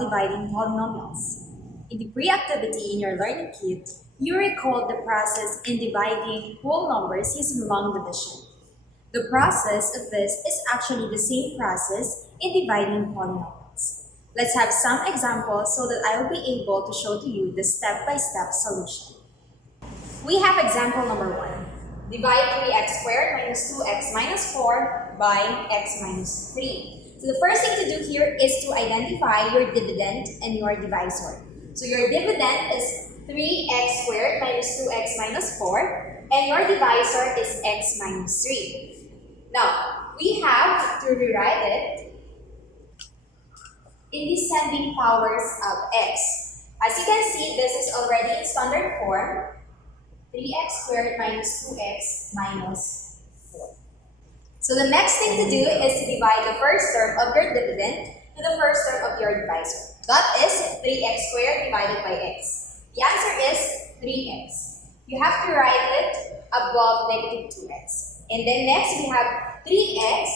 dividing polynomials. In the pre-activity in your learning kit, you recalled the process in dividing whole numbers using long division. The process of this is actually the same process in dividing polynomials. Let's have some examples so that I will be able to show to you the step-by-step solution. We have example number 1. Divide 3x squared minus 2x minus 4 by x minus 3. So the first thing to do here is to identify your dividend and your divisor. So your dividend is 3x squared minus 2x minus 4, and your divisor is x minus 3. Now, we have to rewrite it in descending powers of x. As you can see, this is already in standard form, 3x squared minus 2x minus 4. So the next thing to do is to divide the first term of your dividend to the first term of your divisor. That is 3x squared divided by x. The answer is 3x. You have to write it above negative 2x. And then next we have 3x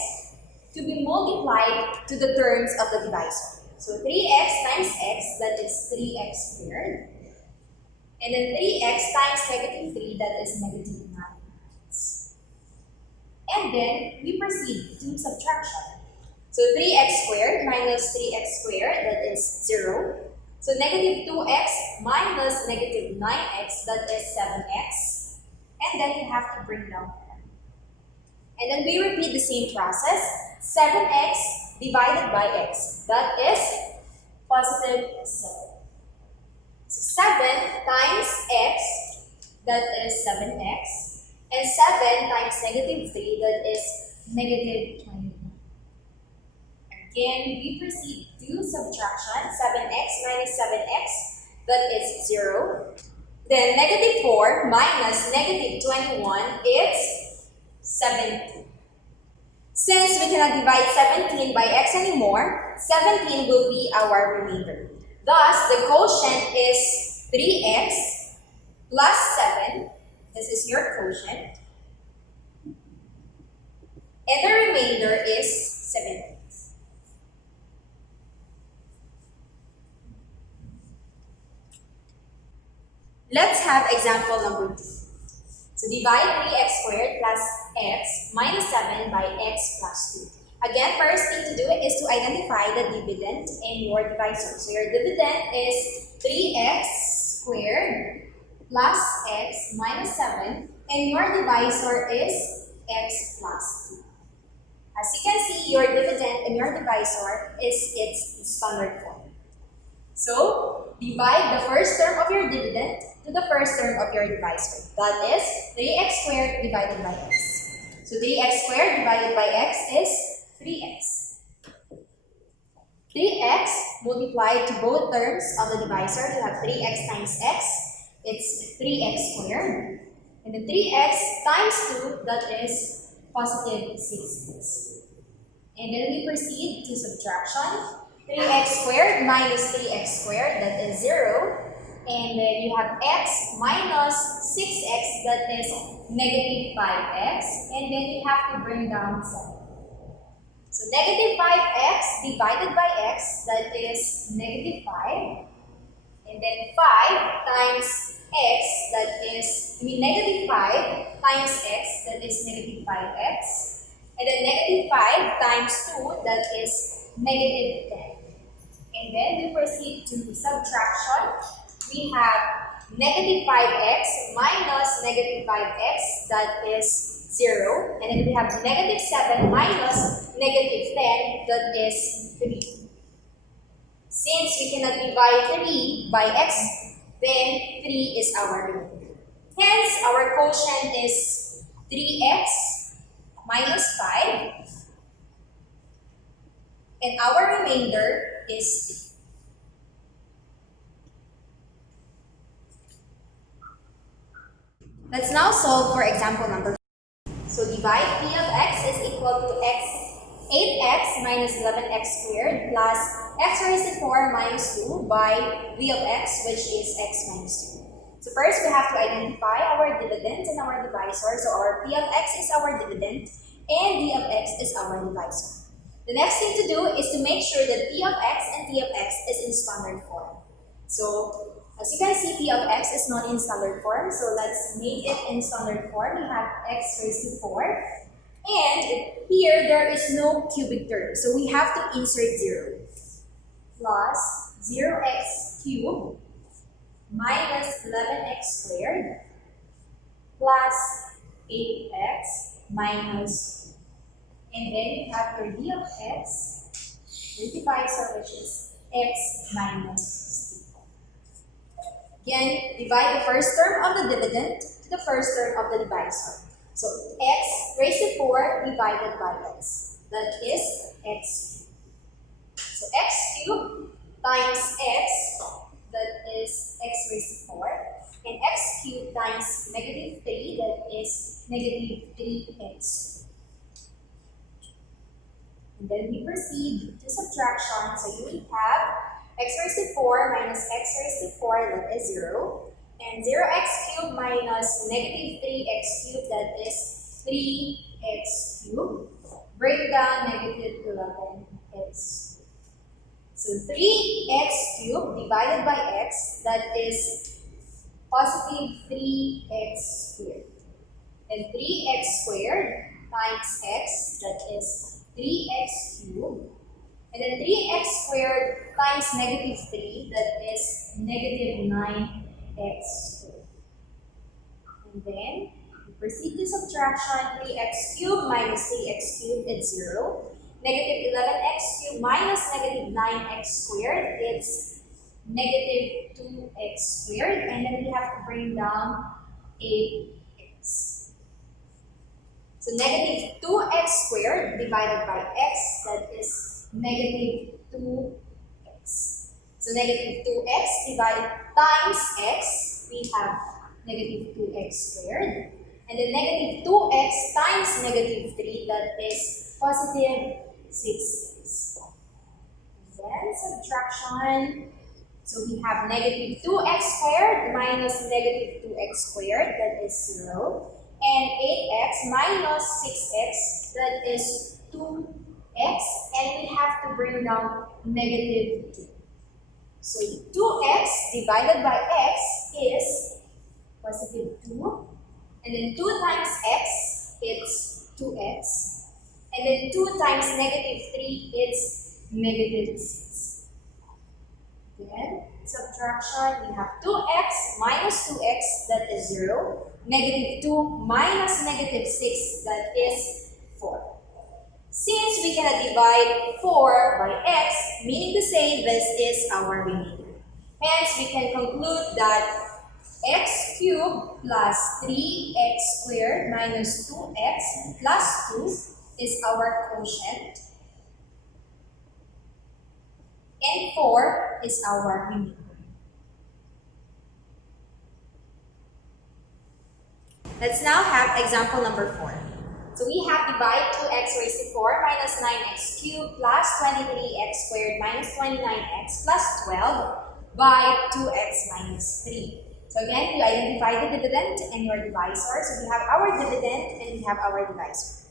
to be multiplied to the terms of the divisor. So 3x times x, that is 3x squared. And then 3x times negative 3, that is negative 9x. And then we proceed to subtraction. So 3x squared minus 3x squared, that is 0. So negative 2x minus negative 9x, that is 7x. And then you have to bring down 10. And then we repeat the same process. 7x divided by x, that is positive 7. So 7 times x, that is 7x. And 7 times negative 3, that is negative 21. Again, we proceed to subtraction. 7x minus 7x, that is 0. Then negative 4 minus negative 21 is 17. Since we cannot divide 17 by x anymore, 17 will be our remainder. Thus, the quotient is 3x plus 7. This is your quotient. And the remainder is 17. Let's have example number 2. So divide 3x squared plus x minus 7 by x plus 2. Again, first thing to do is to identify the dividend and your divisor. So your dividend is 3x squared plus x minus 7, and your divisor is x plus 2. As you can see, your dividend and your divisor is its standard form. So, divide the first term of your dividend to the first term of your divisor. That is 3x squared divided by x. So, 3x squared divided by x is 3x. 3x multiplied to both terms of the divisor, you have 3x times x, it's 3x squared. And then 3x times 2, that is positive 6x. And then we proceed to subtraction. 3x squared minus 3x squared, that is 0. And then you have x minus 6x, that is negative 5x. And then you have to bring down 7. So negative 5x divided by x, that is negative 5. And then 5 times x, that is, negative 5 times x, that is negative 5x. And then negative 5 times 2, that is negative 10. And then we proceed to subtraction. We have negative 5x minus negative 5x, that is 0. And then we have negative 7 minus negative 10, that is 3. Since we cannot divide 3 by x, then 3 is our remainder. Hence, our quotient is 3x minus 5. And our remainder is 3. Let's now solve for example number 2. So divide p of x is equal to 8x minus 11x squared plus x raised to 4 minus 2 by v of x, which is x minus 2. So first we have to identify our dividend and our divisor. So our p of x is our dividend and d of x is our divisor. The next thing to do is to make sure that p of x and t of x is in standard form. So, as you can see, p of x is not in standard form. So, let's make it in standard form. We have x raised to 4. And here, there is no cubic term. So, we have to insert 0. Plus 0x cubed minus 11x squared plus 8x minus, and then you have your d of x, your divisor, which is x minus 60. Again, divide the first term of the dividend to the first term of the divisor. So x raised to 4 divided by x. That is x cubed. So x cubed times x, that is x raised to 4. And x cubed times negative 3, that is negative 3x. And then we proceed to subtraction. So you will have x raised to 4 minus x raised to 4, that is 0. And 0x cubed minus negative 3x cubed, that is 3x cubed. Break down negative 11x. So 3x cubed divided by x, that is positive 3x squared. And 3x squared times x, that is 3x cubed. And then 3x squared times negative 3, that is negative 9x squared. And then we proceed to subtraction. 3x cubed minus 3x cubed is 0. Negative 11x cubed minus negative 9x squared, it's negative 2x squared. And then we have to bring down 8x. So negative 2x squared divided by x, that is negative 2x. So negative 2x divided times x, we have negative 2x squared. And then negative 2x times negative 3, that is positive 6x. And then subtraction. So we have negative 2x squared minus negative 2x squared, that is 0. And 8x minus 6x, that is 2x. And we have to bring down negative 2. So 2x divided by x is positive 2. And then 2 times x, it's 2x. And then 2 times negative 3, it's negative 6. Then, subtraction, we have 2x minus 2x, that is 0. Negative 2 minus negative 6, that is 4. Since we cannot divide 4 by x, meaning to say this is our remainder. Hence, we can conclude that x cubed plus 3x squared minus 2x plus 2 is our quotient, and 4 is our remainder. Let's now have example number 4. So we have divide 2x raised to 4 minus 9x cubed plus 23x squared minus 29x plus 12 by 2x minus 3. So again, you identify the dividend and your divisor. So we have our dividend and we have our divisor.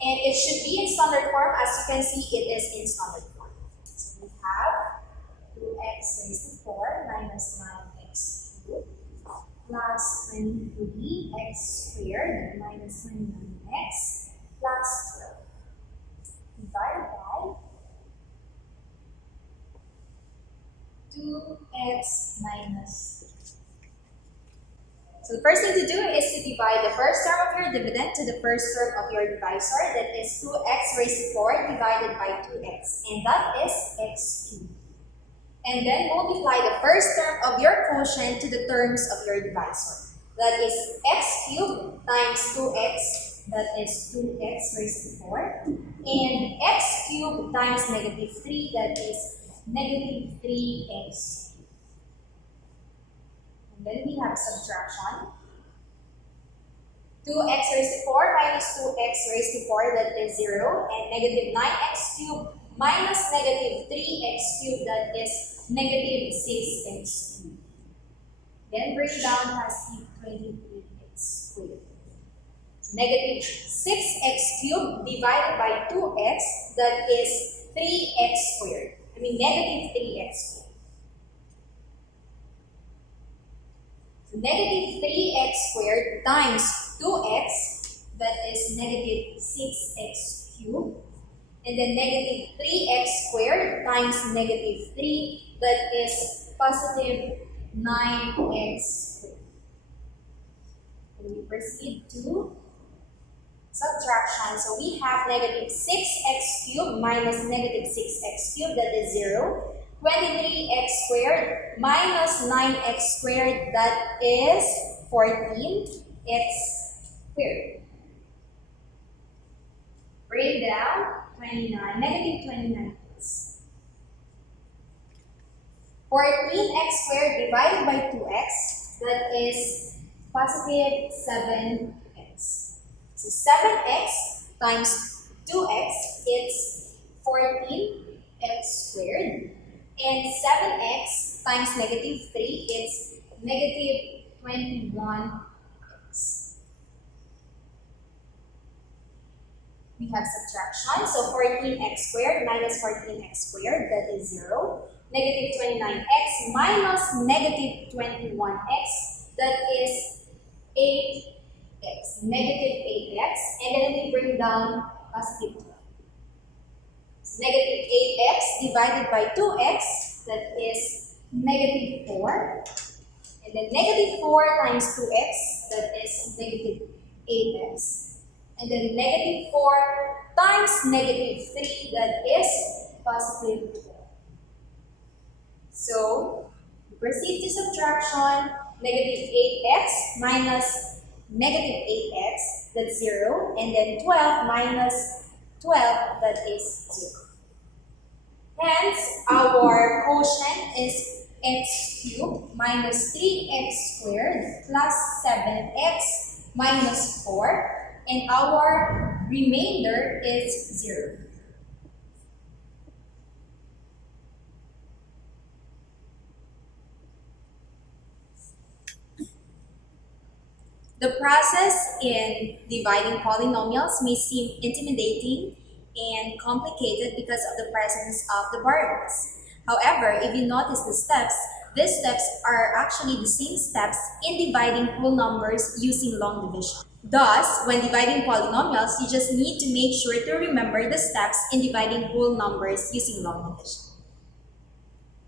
And it should be in standard form. As you can see, it is in standard form. So we have 2x raised to 4 minus 9x cubed plus 23x squared minus 29x plus 12 divided by 2x minus 3. So the first thing to do is to divide the first term of your dividend to the first term of your divisor, that is 2x raised to 4 divided by 2x, and that is x cubed. And then multiply the first term of your quotient to the terms of your divisor. That is x cubed times 2x, that is 2x raised to 4, and x cubed times negative 3, that is negative 3x. And then we have subtraction. 2x raised to 4 minus 2x raised to 4, that is 0. And negative 9x cubed minus negative 3x cubed, that is negative 6x cubed. Then break down as 23x squared. Negative 6x cubed divided by 2x, that is 3x squared. Negative 3x squared. So negative 3x squared times 2x, that is negative 6x cubed. And then negative 3x squared times negative 3, that is positive 9x squared. And we proceed to subtraction. So we have negative 6x cubed minus negative 6x cubed, that is 0. 23x squared minus 9x squared, that is 14x squared. Break down 29, negative 29x. 14x squared divided by 2x, that is positive 7x. So 7x times 2x, it's 14x squared. And 7x times negative 3, it's negative 21x. We have subtraction. So 14x squared minus 14x squared, that is 0. Negative 29x minus negative 21x, that is 8x. Negative 8x. And then we bring down positive 12. So negative 8x divided by 2x, that is negative 4. And then negative 4 times 2x, that is negative 8x. And then negative 4 times negative 3, that is positive 12. So, we proceed to subtraction. Negative 8x minus negative 8x, that's 0. And then 12 minus 12, that is 0. Hence, our quotient is x cubed minus 3x squared plus 7x minus 4. And our remainder is 0. The process in dividing polynomials may seem intimidating and complicated because of the presence of the variables. However, if you notice the steps, these steps are actually the same steps in dividing whole numbers using long division. Thus, when dividing polynomials, you just need to make sure to remember the steps in dividing whole numbers using long division.